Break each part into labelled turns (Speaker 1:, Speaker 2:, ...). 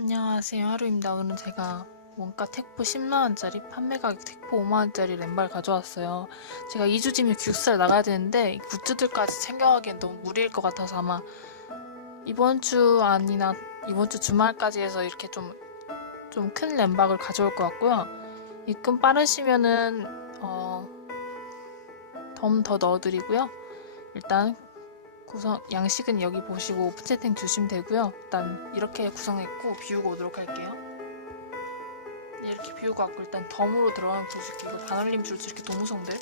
Speaker 1: 안녕하세요. 하루입니다. 오늘은 제가 원가 택포 10만원짜리 판매 가격 택포 5만원짜리 렌발 가져왔어요. 제가 2주 뒤면 기숙사를 나가야 되는데 이 굿즈들까지 챙겨가기엔 너무 무리일 것 같아서 아마 이번 주 아니나 이번 주 주말까지 해서 이렇게 좀 좀 큰 렌박을 가져올 것 같고요. 입금 빠르시면은 어, 덤 더 넣어드리고요. 일단 구성 양식은 여기 보시고 오픈 채팅 주시면 되고요. 일단 이렇게 구성했고 비우고 오도록 할게요. 이렇게 비우고 왔고 일단 덤으로 들어가면 보여줄게요. 이거 반올림 줄줄 이렇게 동무성들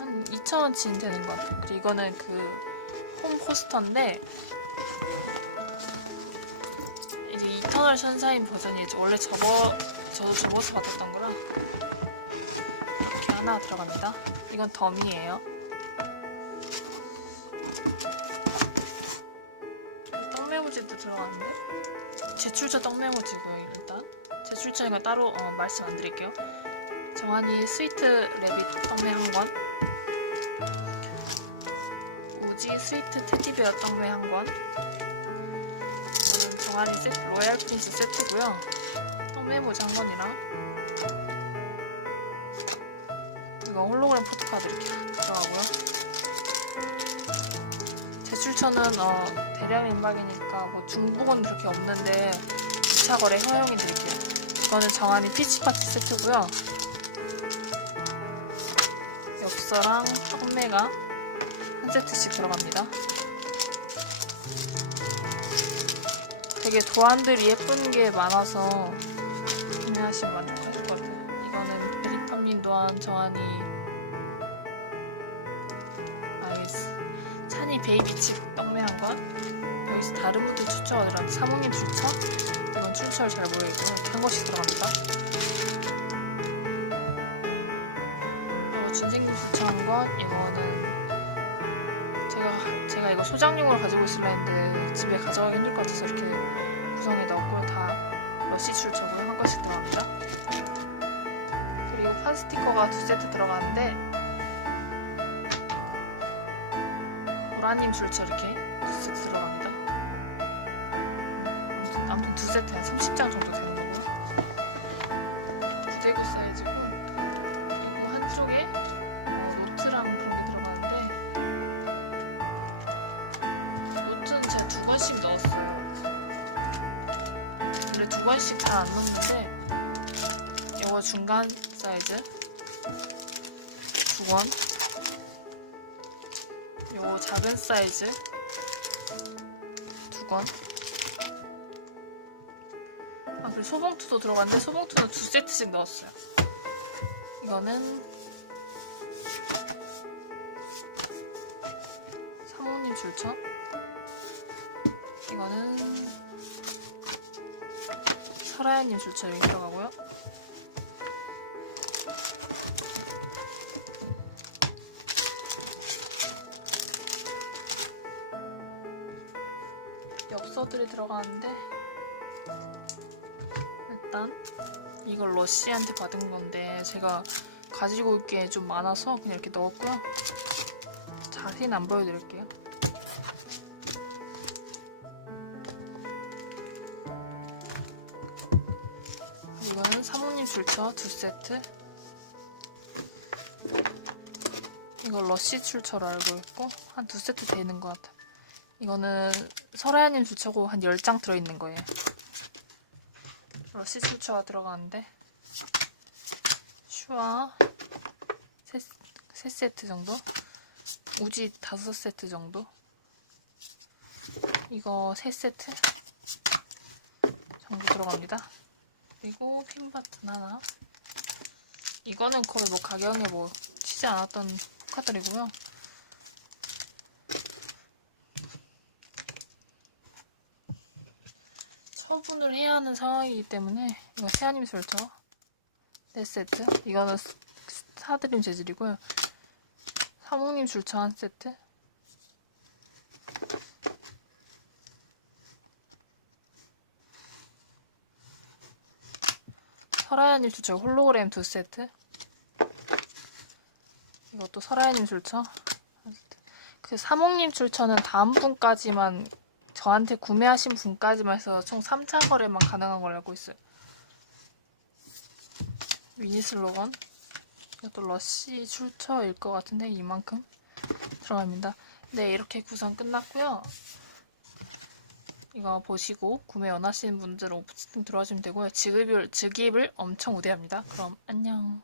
Speaker 1: 한 2,000원치는 되는 것 같아요. 그리고 이거는 그 홈 포스터인데 이제 이터널 선사인 버전이 죠 원래 접어 저도 접어서 받았던 거라 이렇게 하나 들어갑니다. 이건 덤이에요. 떡메모지도 들어갔는데? 제출처 떡메모지고요 일단. 제출처 이거 따로 어, 말씀 안 드릴게요. 정한이 스위트 레빗 떡메 한권. 우지 스위트 테디베어 떡메 한권. 저는 정한이 세트 로얄 프린스 세트고요. 떡메모지 한 권이랑. 이거 홀로그램 포토카드 이렇게 들어가고요 제출처는 어, 대량 임박이니까 뭐 중복은 그렇게 없는데 2차 거래 허용해 드릴게요. 이거는 정한이 피치 파티 세트고요. 엽서랑 판매가 한 세트씩 들어갑니다. 되게 도안들이 예쁜 게 많아서 구매하시면 만족하실 것 같아요. 이거는 베리팜민 도안 정한이 찬이 베이비칩 떡메 한 건. 여기서 다른 분들 들었는데 사모님 추천? 이건 출처를 잘 모르겠고 한 권씩 들어갑니다. 그리고 준생님 추천한 건 이거는 제가 제가 이거 소장용으로 가지고 있으려 했는데 집에 가져가기 힘들 것 같아서 이렇게 구성해 넣었고 다 러시 출처고요 한 권씩 들어갑니다. 그리고 판 스티커가 두 세트 들어가는데 보라님 줄처 이렇게 두 세트 들어갑니다. 아무튼, 두 세트 한 30장 정도 되는 거고요. 부대구 사이즈고 그리고 한쪽에 어, 노트랑 그런 게 들어가는데 노트는 제가 두 권씩 넣었어요. 원래 두 권씩 잘안 넣는데 이거 중간 사이즈 두 권. 요 작은 사이즈 두 권. 아 그리고 소봉투도 들어갔는데 소봉투는 두 세트씩 넣었어요. 이거는 사모님 줄처. 이거는 설아야님 줄처 여기 들어가고요. 엽서들이 들어가는데 일단 이걸 러시한테 받은 건데 제가 가지고 올 게 좀 많아서 그냥 이렇게 넣었고요. 자세히는 안 보여드릴게요. 이거는 사모님 출처 두 세트. 이거 러시 출처로 알고 있고 한 두 세트 되는 것 같아. 이거는 설아야님 주차고 한 10장 들어있는 거예요. 러시 출처가 들어가는데 슈아 3, 세트 정도 우지 5세트 정도 이거 3세트 정도 들어갑니다. 그리고 핑 버튼 하나 이거는 거의 뭐 가격에 뭐 치지 않았던 포카들이고요. 처분을 해야 하는 상황이기 때문에 이거 세아님 솔터 4세트. 이거는 스- 사드림 재질이고요. 사모님 줄처 한 세트. 설아야님 줄처 홀로그램 두 세트. 이것도 설아야님 줄처 그 사목님 줄처는 다음 분까지만 저한테 구매하신 분까지만 해서 총 3차 거래만 가능한 걸로 알고 있어요. 미니 슬로건 이것도 러쉬 출처일 것 같은데 이만큼 들어갑니다. 네 이렇게 구성 끝났고요. 이거 보시고 구매 원하시는 분들은 오프닝 들어가시면 되고요. 지급을, 지급을 엄청 우대합니다. 그럼 안녕.